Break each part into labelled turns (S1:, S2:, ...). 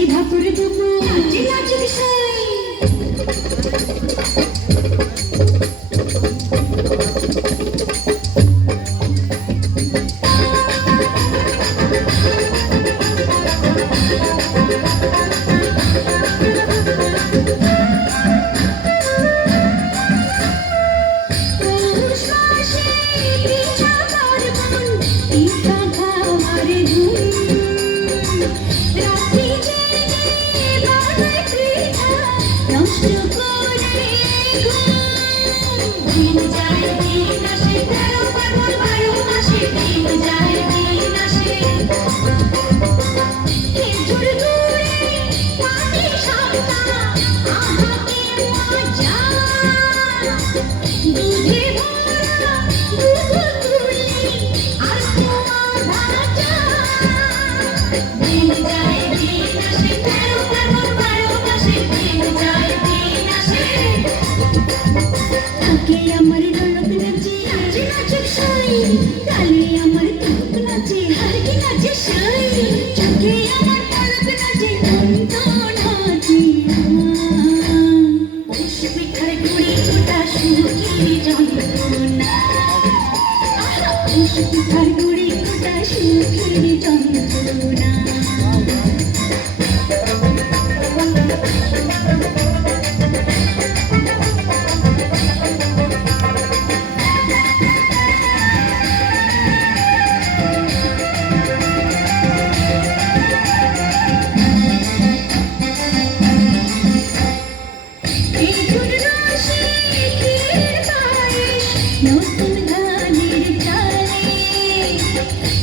S1: রাধে ঠাকুর দেবো দিন যায় দিন আসে তেরো পাগল সুখার করে কোটা সুখের যন্ত্রণা Thank you.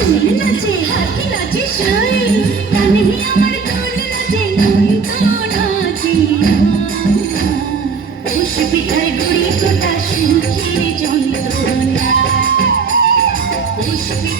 S1: সুর নাচে হাতি নাচে সই কানে আমার কান নাচে নয়ন নাচে খুশি পিঠায় ঘুরি কোটা সুখী যন্ত্রণা খুশি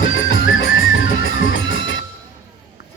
S1: Thank you.